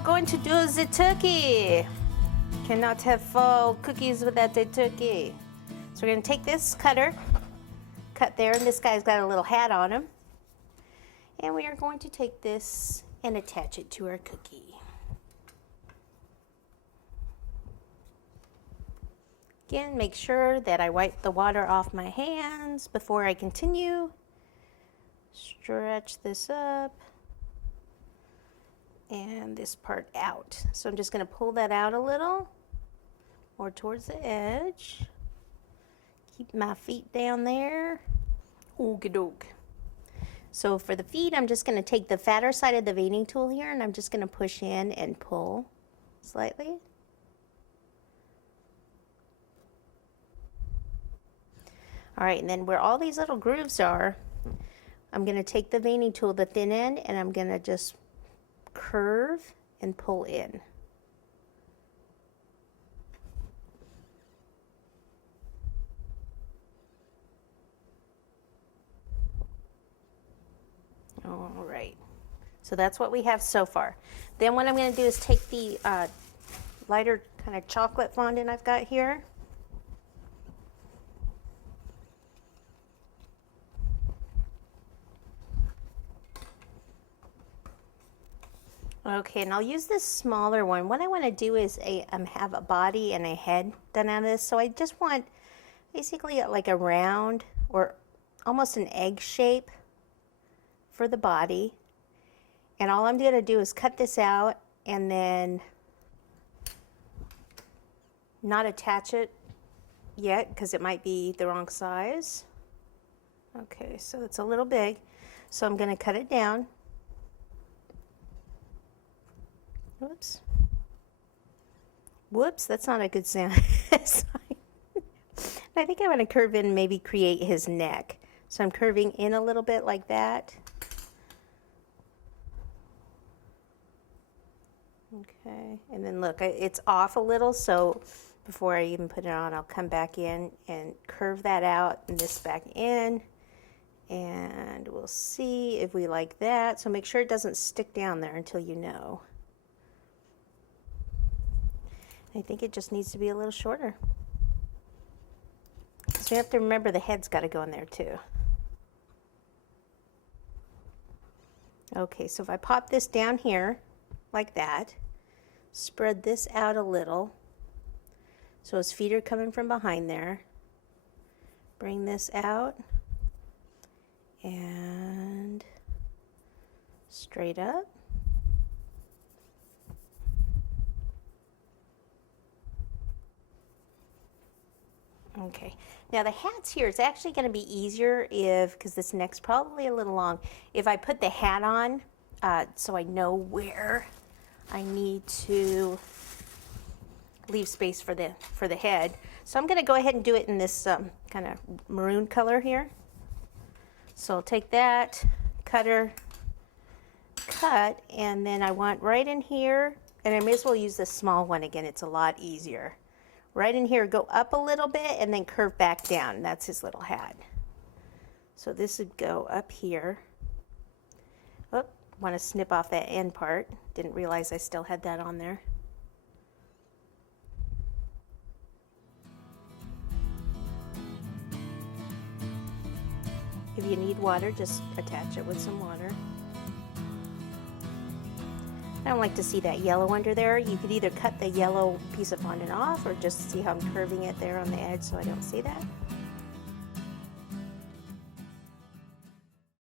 are going to do the turkey. Cannot have fall cookies without the turkey. So we're going to take this cutter, cut there, and this guy's got a little hat on him. And we are going to take this and attach it to our cookie. Again, make sure that I wipe the water off my hands before I continue. Stretch this up and this part out. So I'm just going to pull that out a little more towards the edge. Keep my feet down there. Okie doke. So for the feet, I'm just going to take the fatter side of the veining tool here and I'm just going to push in and pull slightly. All right, and then where all these little grooves are, I'm going to take the veining tool, the thin end, and I'm going to just curve and pull in. All right, so that's what we have so far. Then what I'm going to do is take the lighter kind of chocolate fondant I've got here. Okay, and I'll use this smaller one. What I want to do is have a body and a head done out of this. So I just want basically like a round or almost an egg shape for the body. And all I'm going to do is cut this out and then not attach it yet because it might be the wrong size. Okay, so it's a little big. So I'm going to cut it down. Whoops. Whoops, that's not a good sound. I think I want to curve in and maybe create his neck. So I'm curving in a little bit like that. Okay, and then look, it's off a little, so before I even put it on, I'll come back in and curve that out and this back in. And we'll see if we like that. So make sure it doesn't stick down there until you know. I think it just needs to be a little shorter. So you have to remember the head's got to go in there too. Okay, so if I pop this down here like that, spread this out a little so his feet are coming from behind there. Bring this out and straight up. Okay, now the hats here, it's actually going to be easier because this neck's probably a little long, if I put the hat on so I know where I need to leave space for the head. So I'm going to go ahead and do it in this kind of maroon color here. So I'll take that, cutter, cut, and then I want right in here, and I may as well use this small one again, it's a lot easier. Right in here, go up a little bit and then curve back down. That's his little hat. So this would go up here. Oh, want to snip off that end part. Didn't realize I still had that on there. If you need water, just attach it with some water. I don't like to see that yellow under there. You could either cut the yellow piece of fondant off or just see how I'm curving it there on the edge so I don't see that.